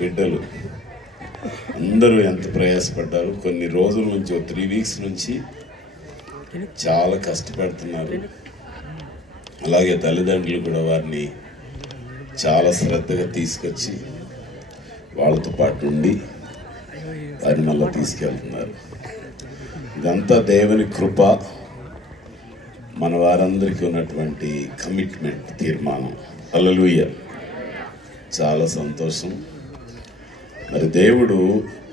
బిడ్డలు అందరూ ఎంత ప్రయాసపడ్డారు. కొన్ని రోజుల నుంచి 3 వీక్స్ నుంచి చాలా కష్టపడుతున్నారు. అలాగే తల్లిదండ్రులు కూడా వారిని చాలా శ్రద్ధగా తీసుకొచ్చి వాళ్ళతో పాటు ఉండి వారిని మళ్ళీ తీసుకెళ్తున్నారు. ఇదంతా దేవుని కృప, మన వారందరికీ ఉన్నటువంటి కమిట్మెంట్, తీర్మానం. హల్లెలూయా. చాలా సంతోషం. మరి దేవుడు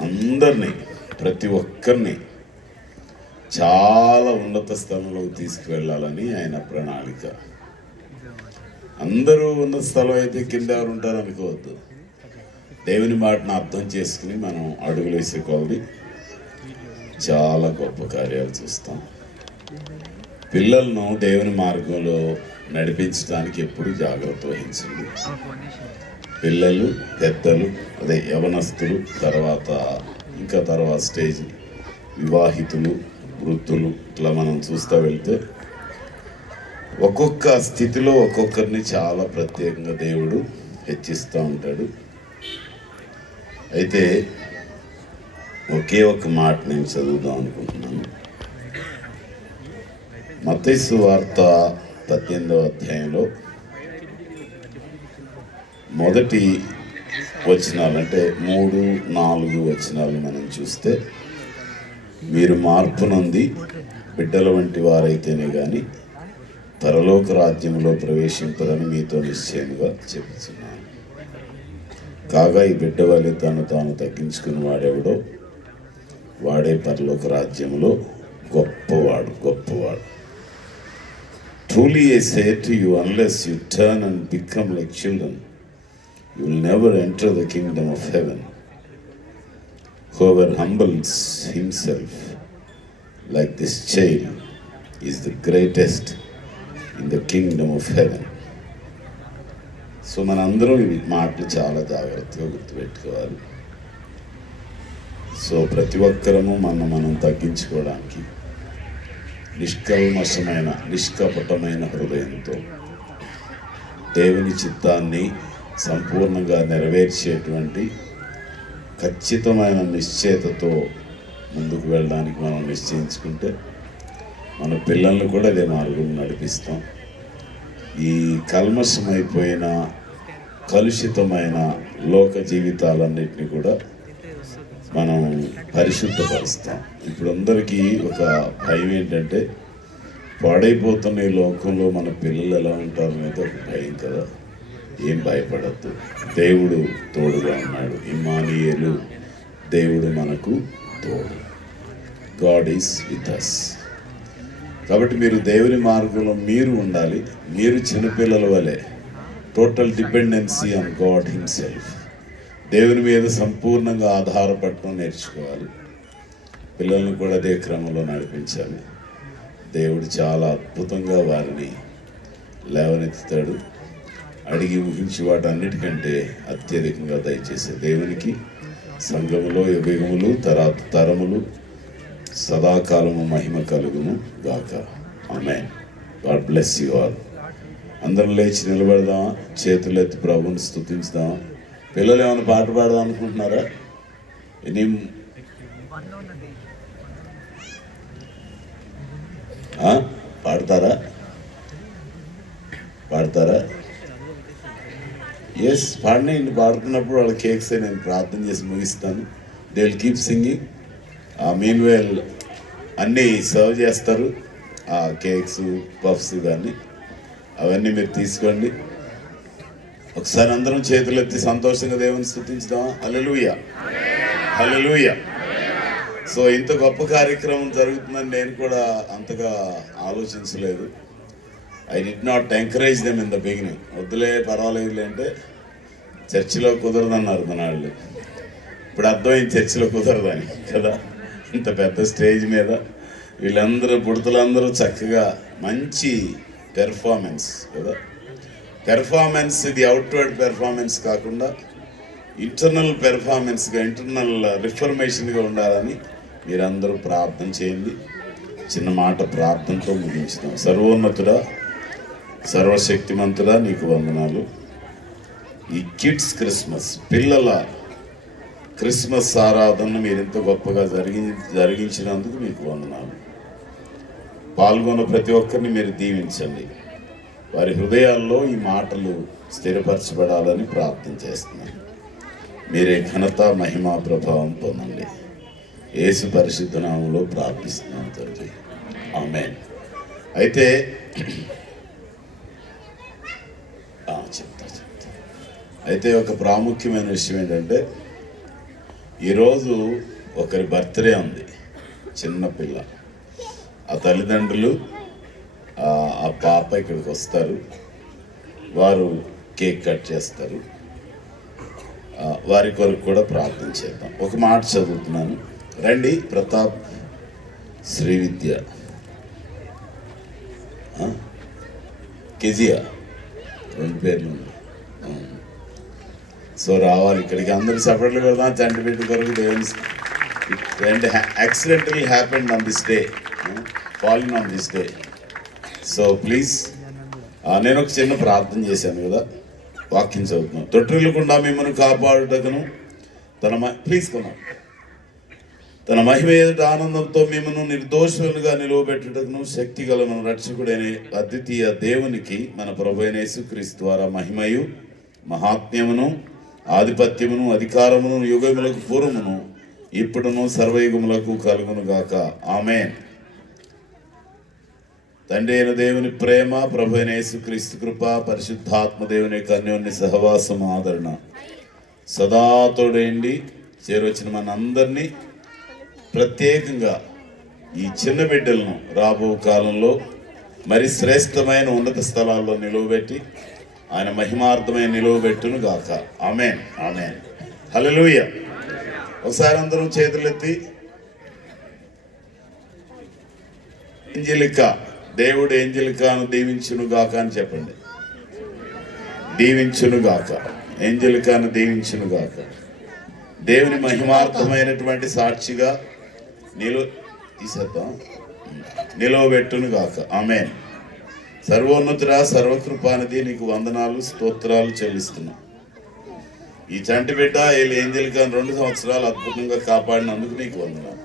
అందరినీ, ప్రతి ఒక్కరిని చాలా ఉన్నత స్థలంలోకి తీసుకువెళ్ళాలని ఆయన ప్రణాళిక. అందరూ ఉన్నత స్థలం అయితే కింద ఎవరు ఉంటారు అనుకోవద్దు. దేవుని మాటను అర్థం చేసుకుని మనం అడుగులు వేసే కొలది చాలా గొప్ప కార్యాలు చూస్తాం. పిల్లలను దేవుని మార్గంలో నడిపించడానికి ఎప్పుడు జాగ్రత్త వహించండి. పిల్లలు, పెద్దలు, అదే యవనస్తులు, తర్వాత స్టేజ్ వివాహితులు, వృద్ధులు, ఇట్లా మనం చూస్తూ వెళ్తే ఒక్కొక్క స్థితిలో ఒక్కొక్కరిని చాలా ప్రత్యేకంగా దేవుడు హెచ్చిస్తూ ఉంటాడు. అయితే ఒకే ఒక మాట నేను చదువుదాం అనుకుంటున్నాను. మత్తయి సువార్త 18వ అధ్యాయంలో మొదటి వచనాలు, అంటే 3-4 వచనాలు మనం చూస్తే, మీరు మార్పు నొంది బిడ్డల వంటి వారైతేనే కానీ పరలోక రాజ్యంలో ప్రవేశింపరని మీతో నిశ్చయంగా చెప్తున్నాను. కాగా ఈ బిడ్డ వలె తాను తగ్గించుకుని వాడెవడో వాడే పరలోక రాజ్యంలో గొప్పవాడు. Truly I say to you, unless you turn and become like children, you will never enter the kingdom of heaven. Whoever humbles himself like this child is the greatest in the kingdom of heaven. So మనందరం ఈ మాటలు చాలా జాగ్రత్తగా గుర్తుపెట్టుకోవాలి. So ప్రతి ఒక్కరము మనం తగ్గించుకోవడానికి నిష్కపటమైన హృదయంతో దేవుని చిత్తాన్ని సంపూర్ణంగా నెరవేర్చేటువంటి ఖచ్చితమైన నిశ్చయతతో ముందుకు వెళ్ళడానికి మనం నిశ్చయించుకుంటే మన పిల్లల్ని కూడా అదే మార్గంలో నడిపిస్తాం. ఈ కల్మషమైపోయిన, కలుషితమైన లోక జీవితాలన్నింటినీ కూడా మనం పరిశుద్ధపరుస్తాం. ఇప్పుడు అందరికీ ఒక భయం ఏంటంటే, పాడైపోతున్న ఈ లోకంలో మన పిల్లలు ఎలా ఉంటారు అనేది ఒక భయం కదా. ఏం భయపడద్దు, దేవుడు తోడుగా ఉన్నాడు. ఇమ్మానుయేలు, దేవుడు మనకు తోడు. God is with us. కాబట్టి మీరు దేవుని మార్గంలో మీరు ఉండాలి. మీరు చిన్నపిల్లల వలె total dependency on God himself, దేవుని మీద సంపూర్ణంగా ఆధారపడటం నేర్చుకోవాలి. పిల్లలను కూడా అదే క్రమంలో నడిపించాలి. దేవుడు చాలా అద్భుతంగా వారిని లేవనెత్తుతాడు. అడిగి ఊహించి వాటన్నిటికంటే అత్యధికంగా దయచేసే దేవునికి సంఘములో యుగములు తరములు సదాకాలము మహిమ కలుగును గాక. ఆమేన్. God bless you all. అందరం లేచి నిలబడదామా? చేతులు ఎత్తి ప్రభువుని స్తుతించుదామా? పిల్లలు ఏమైనా పాట పాడదాం అనుకుంటున్నారా? పాడతారా? ఎస్, పాడినండి. పాడుతున్నప్పుడు వాళ్ళ కేక్స్ నేను ప్రార్థన చేసి ముగిస్తాను. They will keep singing. Mean while అన్నీ సర్వ్ చేస్తారు. ఆ కేక్స్, పఫ్స్ కానీ అవన్నీ మీరు తీసుకోండి. ఒకసారి అందరం చేతులు ఎత్తి సంతోషంగా దేవుని స్తుతించుదామా? హల్లెలూయా, హల్లెలూయా. సో ఇంత గొప్ప కార్యక్రమం జరుగుతుందని నేను కూడా అంతగా ఆలోచించలేదు. I did not encourage them in the beginning. వద్దులే, పర్వాలేదులే అంటే చర్చిలో కుదరదన్నారు మన వాళ్ళు. ఇప్పుడు అర్థమైంది చర్చిలో కుదరదని కదా. ఇంత పెద్ద స్టేజ్ మీద వీళ్ళందరూ, బుడతలందరూ చక్కగా మంచి పెర్ఫార్మెన్స్ కదా. పెర్ఫార్మెన్స్ ఇది అవుట్వర్డ్ పెర్ఫార్మెన్స్ కాకుండా ఇంటర్నల్ పెర్ఫార్మెన్స్గా, ఇంటర్నల్ రిఫర్మేషన్గా ఉండాలని మీరందరూ ప్రార్థన చేయండి. చిన్న మాట ప్రార్థనతో ముగించుదాం. సర్వోన్నతుడా, సర్వశక్తిమంతుడా, నీకు వందనాలు. ఈ కిడ్స్ క్రిస్మస్, పిల్లల క్రిస్మస్ ఆరాధనను మీరు ఇంత గొప్పగా జరిగించినందుకు మీకు వందనాలు. పాల్గొన్న ప్రతి ఒక్కరిని మీరు దీవించండి. వారి హృదయాల్లో ఈ మాటలు స్థిరపరచబడాలని ప్రార్థన చేస్తున్నాను. మీరే ఘనత, మహిమ, ప్రభావం పొందండి. యేసు పరిశుద్ధ నామములో ప్రార్థిస్తున్నాను తండ్రి, ఆమేన్. అయితే చెప్తా అయితే ఒక ప్రాముఖ్యమైన విషయం ఏంటంటే, ఈరోజు ఒకరి బర్త్డే ఉంది, చిన్నపిల్ల. ఆ తల్లిదండ్రులు ఆ పాప ఇక్కడికి వస్తారు, వారు కేక్ కట్ చేస్తారు. వారి కొరకు కూడా ప్రార్థన చేద్దాం. ఒక మాట చదువుతున్నాను, రండి. ప్రతాప్, శ్రీవిద్య, కెజియా, 2 పేర్లు ఉన్నాయి. సో రావాలి ఇక్కడికి, అందరూ సపరేట్గా వెళ్దాం. చంటి పెట్టి కొరకు దేవుని. And accidental happened on this day, falling on this day. So please, నేను ఒక చిన్న ప్రార్థన చేశాను కదా, వాక్యం చదువుతున్నాను. తొట్టిల్లకుండా మిమ్మల్ని కాపాడుటకును తన మహిమ ఎదుట ఆనందంతో మిమ్మల్ని నిర్దోషులుగా నిలువబెట్టుటకును శక్తి గల మన రక్షకుడైన అద్వితీయ దేవునికి మన ప్రభువైన యేసుక్రీస్తు ద్వారా మహిమయు, మహాత్మ్యమును, ఆధిపత్యమును, అధికారమును యుగములకు పూర్వమును ఇప్పుడును సర్వయుగములకు కలుగును గాక, ఆమేన్. తండ్రి అయిన దేవుని ప్రేమ, ప్రభు అయిన యేసుక్రీస్తు కృప, పరిశుద్ధాత్మ దేవుని యొక్క అన్యోన్య సహవాసం, ఆదరణ సదా తోడేండి చేరొచ్చిన మనందరినీ, ప్రత్యేకంగా ఈ చిన్న బిడ్డలను రాబో కాలంలో మరి శ్రేష్టమైన ఉన్నత స్థలాల్లో నిలువబెట్టి ఆయన మహిమార్థమైన నిలువబెట్టును గాక, ఆమేన్, ఆమేన్, హల్లెలూయా. ఒకసారి అందరూ చేతులెత్తి ఏంజెలికా, దేవుడు ఏంజెలికాను దీవించును గాక అని చెప్పండి. దీవించును గాక, ఏంజెలికాను దీవించును గాక. దేవుని మహిమార్థమైనటువంటి సాక్షిగా నిలవబెట్టును గాక, ఆమేన్. సర్వోన్నతుడా, సర్వకృపానిధి, నీకు వందనాలు, స్తోత్రాలు చెల్లిస్తున్నా. ఈ చంటి బిడ్డ ఏంజెలికాను 2 సంవత్సరాలు అద్భుతంగా కాపాడినందుకు నీకు వందనాలు.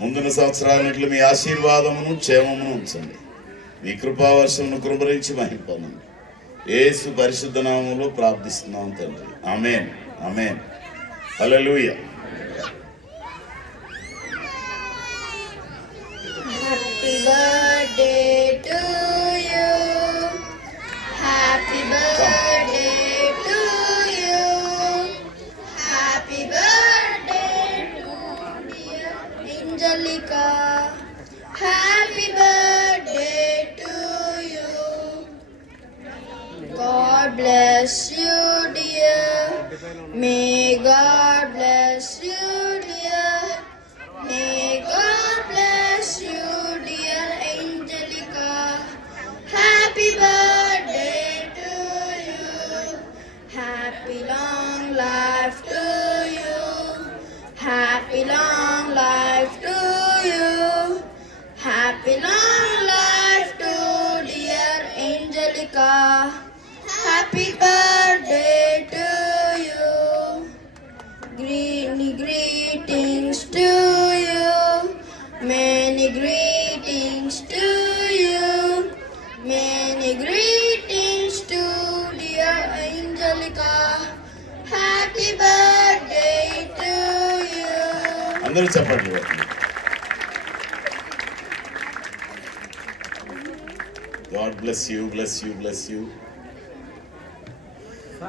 ముందున్న సంవత్సరాలన్నింటిలో మీ ఆశీర్వాదమును, క్షేమమును ఉంచండి. మీ కృపావర్షమును కృపరించి మహిమ పొందండి. యేసు పరిశుద్ధ నామములో ప్రార్థిస్తున్నాం తండ్రి, ఆమేన్, ఆమేన్, హల్లెలూయా. Happy birthday to you. Happy birthday to you. Happy birthday to dear Angelica. Happy birthday to you. God bless you, dear. May God bless you, dear. May God bless you, dear Angelica. Happy birthday to you. Happy long life to you. Happy long life to you. Happy long life to dear Angelica. Happy birthday to you. Greetings to you. Many greetings to you. Many greetings to dear Angelica. Happy birthday to you. అందరూ చెప్పండి. God bless you, bless you, bless you.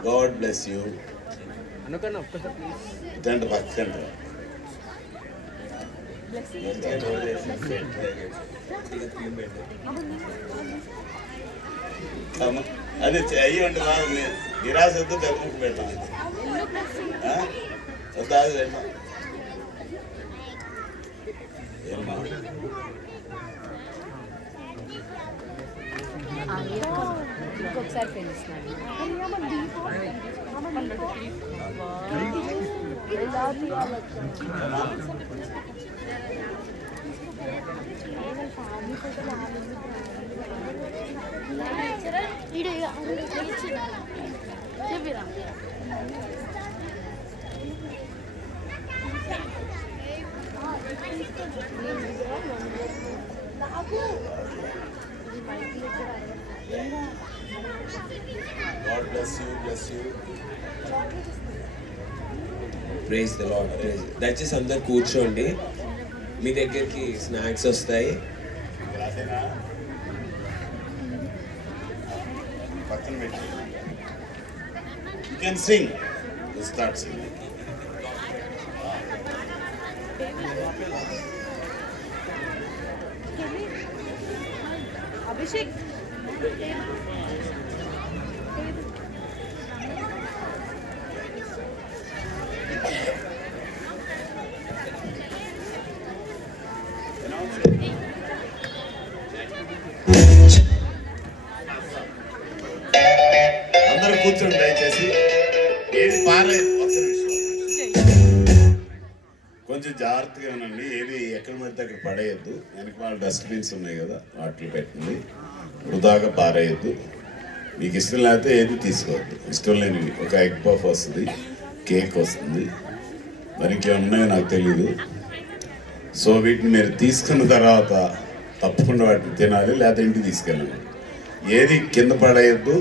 God bless you. అనుకన్నా ఒక్కసారి please. ఇదండి పక్కండి. అదే అయ్యి ఉంటుంది, నిరాశ వద్దు, తగ్గుకు పెట్టాలి. ఇంకొకసారి పిలుస్తున్నాను. God bless you, bless you. Praise the Lord. Praise. దయచేసి అందరు కూర్చోండి. మీ దగ్గరికి స్నాక్స్ వస్తాయి. రాసేనా పక్కన పెట్టి you can sing start Singh. Abhishek అందరూ కూర్చోండి దయచేసి. ఏది పారలేదు ఒక్క నిమిషం. కొంచెం జాగ్రత్తగా ఉండండి. ఏది ఎక్కడ పడితే అక్కడ పడేయద్దు. వెనక వాళ్ళ డస్ట్బిన్స్ ఉన్నాయి కదా, వాటిలో పెట్టండి. వృధాగా పారేయద్దు. మీకు ఇష్టం లేకపోతే ఏది తీసుకోవద్దు. ఇష్టం లేనివి ఒక ఎగ్ పఫ్ వస్తుంది, కేక్ వస్తుంది, మరి ఇంకేమైనా ఉన్నాయో నాకు తెలీదు. సో వీటిని మీరు తీసుకున్న తర్వాత తప్పకుండా వాటిని తినాలి, లేకపోతే ఇంటికి తీసుకెళ్ళండి. ఏది కింద పడేయద్దు.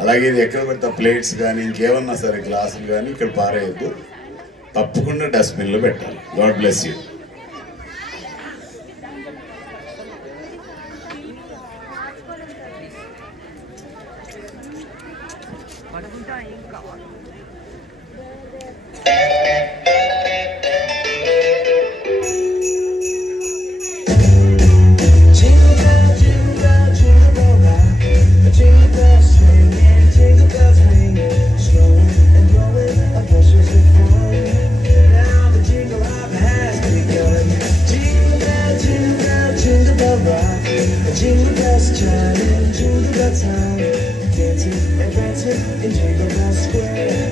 అలాగే ఇది ఎక్కడ పెడతా ప్లేట్స్ కానీ ఇంకేమన్నా సరే గ్లాసులు కానీ ఇక్కడ పారేయద్దు. తప్పకుండా డస్ట్బిన్లో పెట్టాలి. God bless you. Jingle bells chiming, jingle bell time, dancing and prancing in Jingle Bell Square.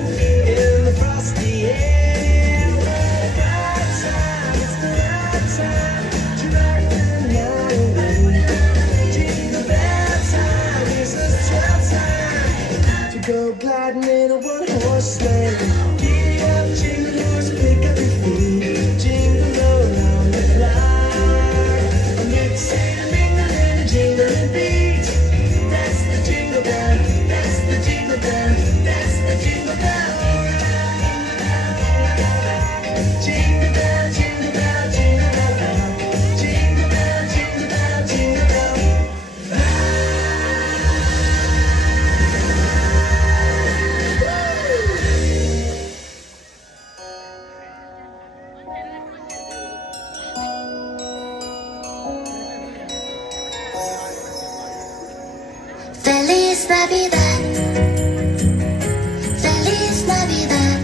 In the frosty air, what a bright time, it's the right time to rock the night away. Jingle bell time is the swell time to go gliding in a one-horse sleigh. Giddy up, jingle horse, pick up your feet, jingle around the clock. Mixing and mingling and jingling beat. That's the jingle bell. That's the jingle bell. That's the jingle bell. Jingle bell, jingle bell, jingle bell rock. Jingle bell, jingle bell, jingle bell. Feliz Navidad, Feliz Navidad,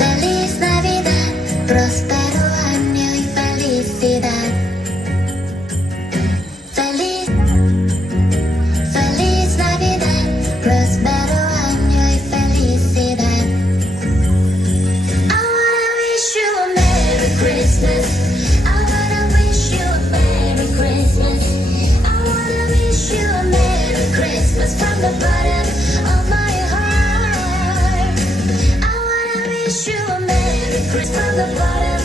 Feliz Navidad, próspero año y felicidad. Feliz, Feliz Navidad, próspero año y felicidad. I wanna wish you a Merry Christmas. I wanna wish you a Merry Christmas. I wanna wish you a Merry Christmas from the bottom of my heart. I wanna wish you a Merry Christmas from the bottom